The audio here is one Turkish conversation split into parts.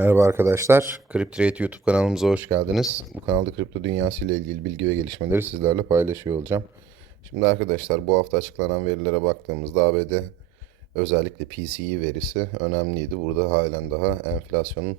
Merhaba arkadaşlar. CrypTrade YouTube kanalımıza hoş geldiniz. Bu kanalda kripto dünyası ile ilgili bilgi ve gelişmeleri sizlerle paylaşıyor olacağım. Şimdi arkadaşlar bu hafta açıklanan verilere baktığımızda ABD özellikle PCE verisi önemliydi. Burada halen daha enflasyonun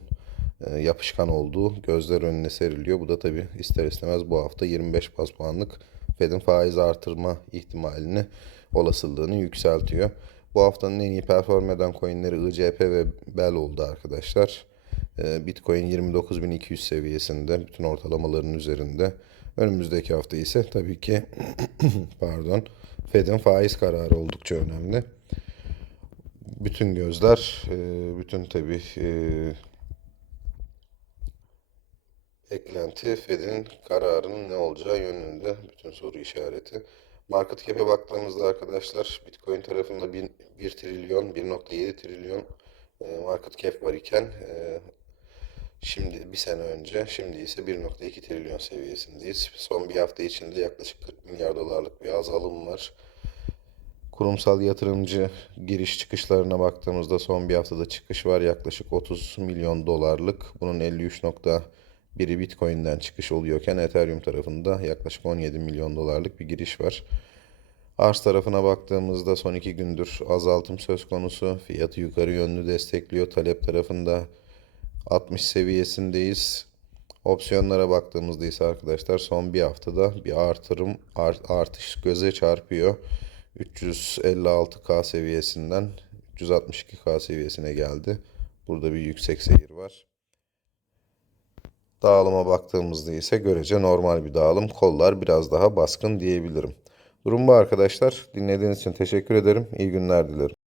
e, yapışkan olduğu gözler önüne seriliyor. Bu da tabi ister istemez bu hafta 25 bas puanlık Fed'in faiz artırma ihtimalini, olasılığını yükseltiyor. Bu haftanın en iyi perform eden coinleri ICP ve BEL oldu arkadaşlar. Ee, Bitcoin 29.200 seviyesinde bütün ortalamaların üzerinde. Önümüzdeki hafta ise tabii ki pardon Fed'in faiz kararı oldukça önemli. Bütün gözler, e, bütün tabii e, eklenti Fed'in kararının ne olacağı yönünde bütün soru işareti. Market cap'e baktığımızda arkadaşlar Bitcoin tarafında 1, 1 trilyon, 1.7 trilyon e, market cap var iken şimdi bir sene önce şimdi ise 1.2 trilyon seviyesindeyiz. Son bir hafta içinde yaklaşık 40 milyar dolarlık bir azalım var. Kurumsal yatırımcı giriş çıkışlarına baktığımızda son bir haftada çıkış var yaklaşık 30 milyon dolarlık. Bunun 53.1'i Bitcoin'den çıkış oluyorken Ethereum tarafında yaklaşık 17 milyon dolarlık bir giriş var. Arz tarafına baktığımızda son iki gündür azaltım söz konusu. Fiyatı yukarı yönlü destekliyor. Talep tarafında 60 seviyesindeyiz. Opsiyonlara baktığımızda ise arkadaşlar son bir haftada bir artırım art, artış göze çarpıyor. 356K seviyesinden 362K seviyesine geldi. Burada bir yüksek seyir var. Dağılıma baktığımızda ise görece normal bir dağılım. Kollar biraz daha baskın diyebilirim. Durum bu arkadaşlar. Dinlediğiniz için teşekkür ederim. İyi günler dilerim.